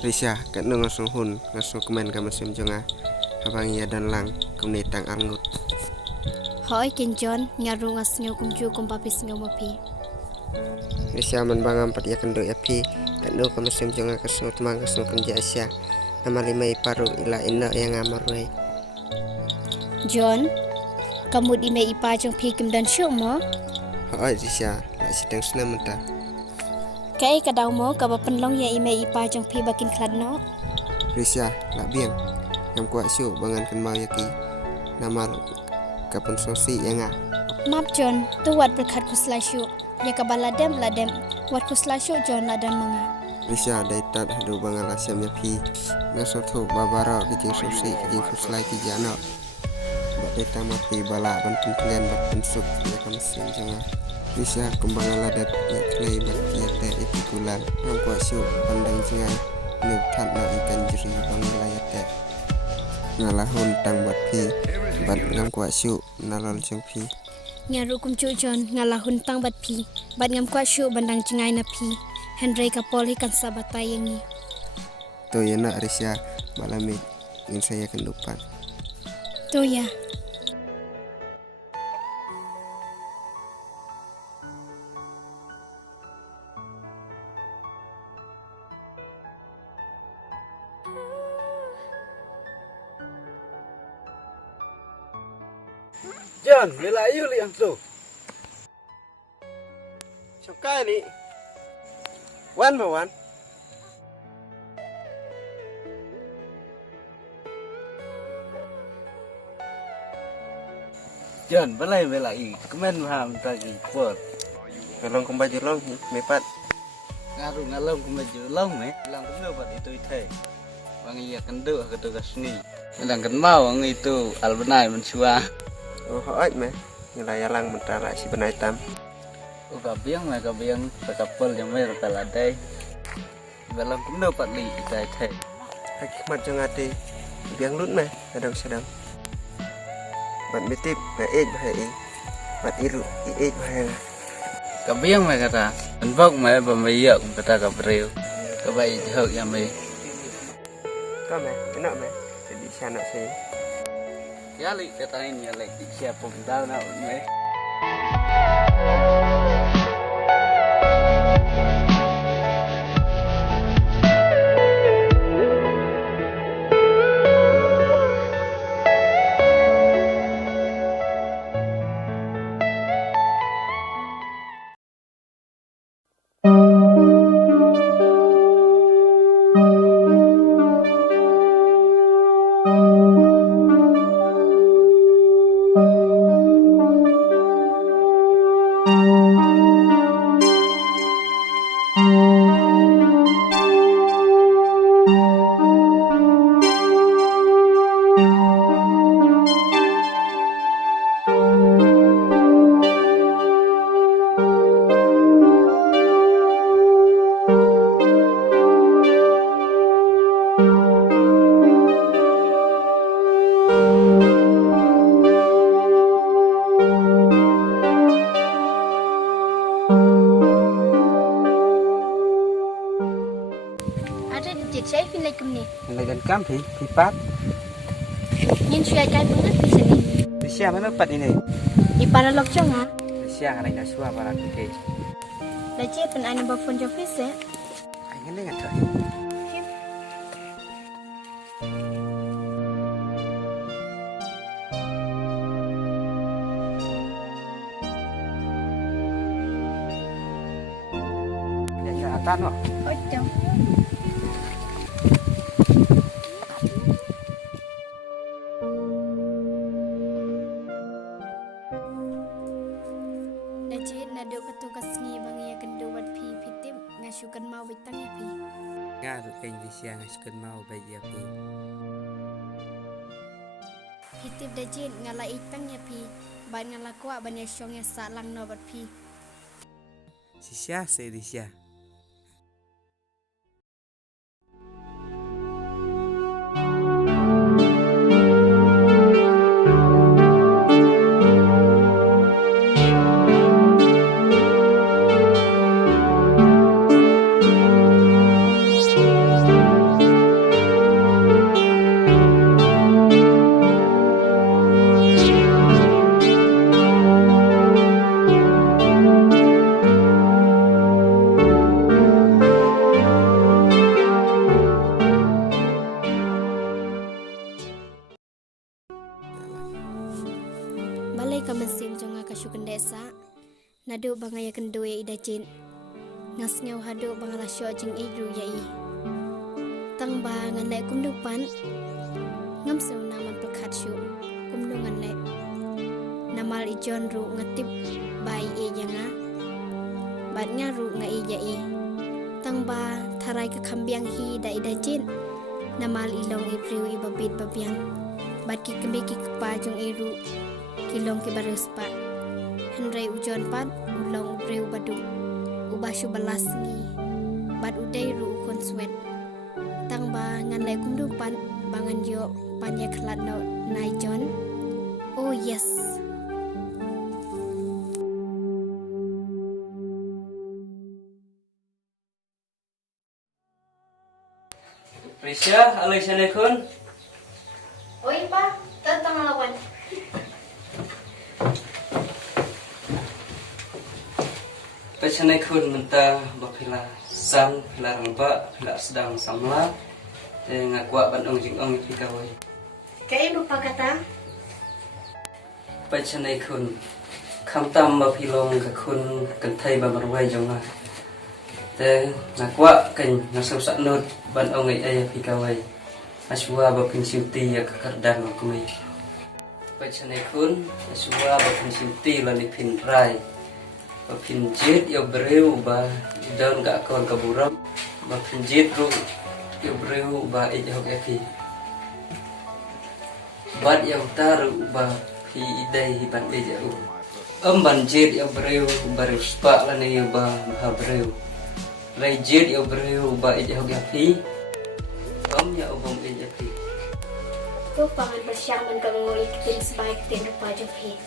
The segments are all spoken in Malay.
Risha kat no ngasung hun ngasung kemen kamasim jonga habang ia dan lang kumni tang angut. Hoi John ngaru ngas ngau kumju kumpapis ngau mapi. Risha man bangam pat ia kendo api kat no kamasim jonga kasung temang kasung kenja Asia nama lima iparu ila inna yang amarwe. John, kamu di mai ipa jong pi kim dan syuk mo? Hoi Risha la sidang senam menta. Kai kadau mo ka penlong ya imei ipa jong pi bakin kladno. Risha la biang yang kuat syuk bangan kan mau yaki nama kapun sosi yang Map John, tu wat berkat kuslai syuk. Ya ka baladem wat kuslai syuk John ladan manga. Risha daitat hadu bangan lasyam yapi ngasoto babara kijing sosi kijing kuslai kijana. Data mapi bala bantu kalian berpensuk ya kamasim jonga. Risha kembang ladat ya klei bertia te itikulan yang kuat syuk pandang jengai nub tat na ikan jeri bangilayat te ngalahun tang bat pi bat ngam kuat syuk nalol jeng pi Ngaru kumju John ngalahun tang bat pi bat ngam kwa syuk bandang jengai na pi Henry kapol ikan sabatai yang ni. to ya nak Risha malamik ingin saya kendupan Tu ya. John, bela ayu li yang tu. Sokai li wan ba wan John, bela ayu. Kemen maham tadi pot. ngalong kembali long mepat Ngaru ngalong kumaju long me. Lang kumeu pat itu ite. Bang iya kendu ke tugas ni. Lang kan mau ang itu albenai mensua. oh hoi me ngilaya lang mentara si benai tam O kabiang me kabiang kapal yang mer taladai. Lang kumeu pat li ite ite. hikmat jonga te biang lut me sedang bat mitip na bahai bat iru bahai Kabiang me kata. Enbok me bamayak kata kabreu. Kabai jauh yang me. Có mẹ, cái nợ mẹ, để đi xa nợ xe. Ya li kata ini ya li siapa pun tahu nak me. Ada di jet saya pinai kumni. Lagan kam thì pat. Yin syai kai bunga di sini. Risha mana pat ini? Ipara lok jong ha. Risha ngalai dah suah barang kita. Laji pen ana ba phone job se. Ai ngene ngan thoi. Ya atan kok. Oh jong. Laji nado petugas ni bangi ya kendo wat pi pitim ngasukan mau bitang ya pi. Nga rut kay Risha ngasukun mau bayi api. Pitip dajin ngala itang ya pi. Ban ngala kwa ban ya syong ya sa lang no bat pi. Risha se Risha. hadu bangaya kendo ya idajin. Ngas ngau hadu bangala syo jing iru ya i. Tang ba ngan le kum dupan. Ngam seu naman pelkat syu. Kum du ngan le. Namal ijon ru ngatip bai e janga. Bat nga ru nga i ya i. Tang ba tharai ka khambiang hi da idajin. Namal ilong ipriu ibabit babiang. Bat ki kembi ki pa jong iru. Kilong ki barus pa. Henry ujon pat ulong ubreu badu. Ubasyu balas ngi. Bat udai ru ukon swet. Tang ba ngan le kum dupan bangan yo panya klat no nai John. Oh yes. Prisya, alay siya na kun. Oi pa, tatang lawan. Prisya na kun minta bapila sam, pila rangba, pila sedang samla. Te ngakwa bandong jingong ipikawai. Kaya lupa kata? Prisya na kun. Kamtam bapilong kakun kentay bamarway jonga. Te ngakwa kan ngasap nut bandong ay pikawai. Aswa bapin siuti ya kakardang kumai. Prisya na kun aswa bapin siuti lanipin rai. Bapin jit yo breu ba daun ka akon kaburam. Bapin jit ru yo breu ba ijok yaki. Bat yo taru ba hi idai ban ijau. Ban jit yo breu baru spa lani yo ba breu. Rai jit yo breu ba ijok yaki. Ya ubam ijaki. Ko pangan bersyaman kang ngoy kitin sebaik tin rupa jopi.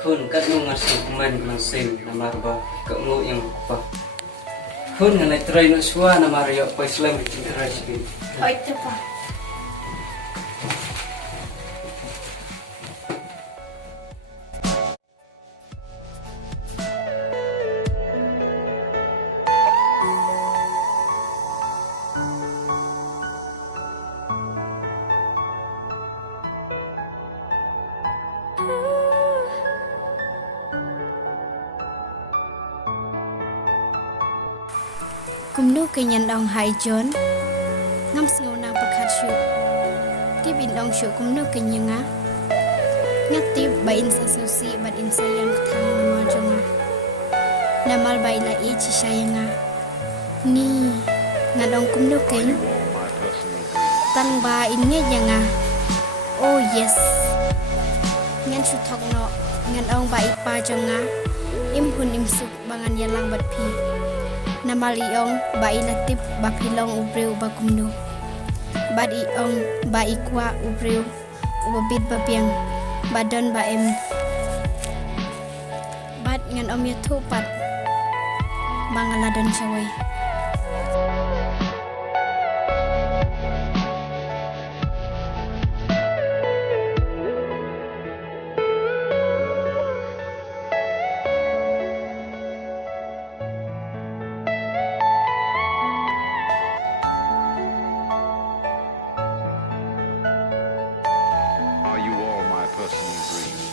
Kun kat nu ngasih kuman kelang sim nama ba ka ngo yang pa. Kun nganai try no swa nama rio pa Islam kitin try skin. Oi tepa. Kumnu kenyan dong hai John. Ngam singo nang pekat syu. Tip in dong syu kumnu kenyanga. Ngatip ba in sasosi bat in sayang ketang nama jonga. Namal ba ila i cisayanga. Ni ngadong kumnu keny. Tang ba in nge yanga. Oh yes. Ngan syu tok no. Ngan ong ba ipa jonga. Im hun im suk bangan yalang bat pi. Namal iong ba inatip ba pilong ubreu ba kumno. Bad iong ba ikwa ubreu ubabit ba piang badon ba em. Bad ngan om ya tupat bangaladon saway. Are you all my personal dreams?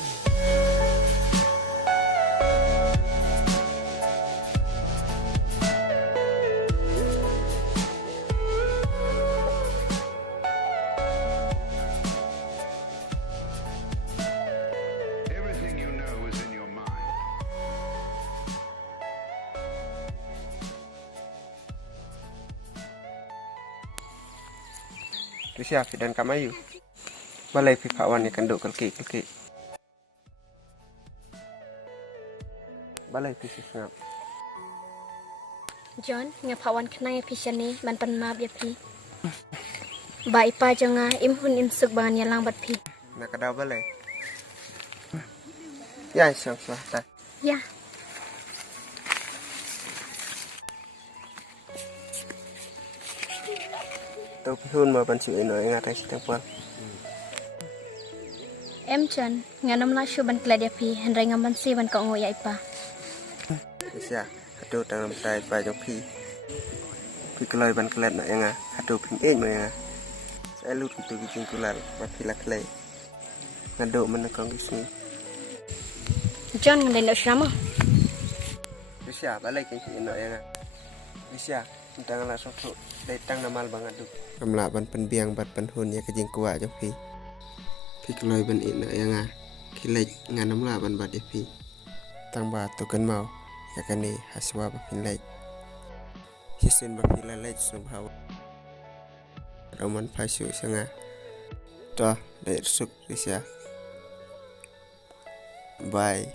Everything you know is in your mind. Prisya dan Kamayu. Balai pipawan ikan duk kelki. Balai pisi ngap. John, ngapawan kenang ya pisah ni, man pen maaf ya pi. Ba ipa jonga im hun im suk bangan yalang bat pi. Nak ada balai. Ya siang suah. Ya. Tau pihun ma ban siu ino ingat ai sitang puan. Em John, nganam la syu ban klad ya pi, henrai ngaman si ban ka ngo ya ipa. Prisya, hadu tang tai pa jong pi. Pi keloi ban kelat na inga, hadu pin ej mo inga. Saya lu tu kijing kulal, ma pi la klei. Ngado mana kong kisni. John ngan dai shrama. Bisa balik ke ino yang bisa tentang anak soto datang namal banget tu. Kamla ban penbiang bat penhun ya kejing kuat jo pi. Pi keloi ban ino yang kilek ngan namla ban bat pi. Tang ba tu kan mau ya kan ni haswa ba pinlek. Hisin ba pinlek sum hawa. Roman pasu sanga. Toh dari suk bisa. Bye.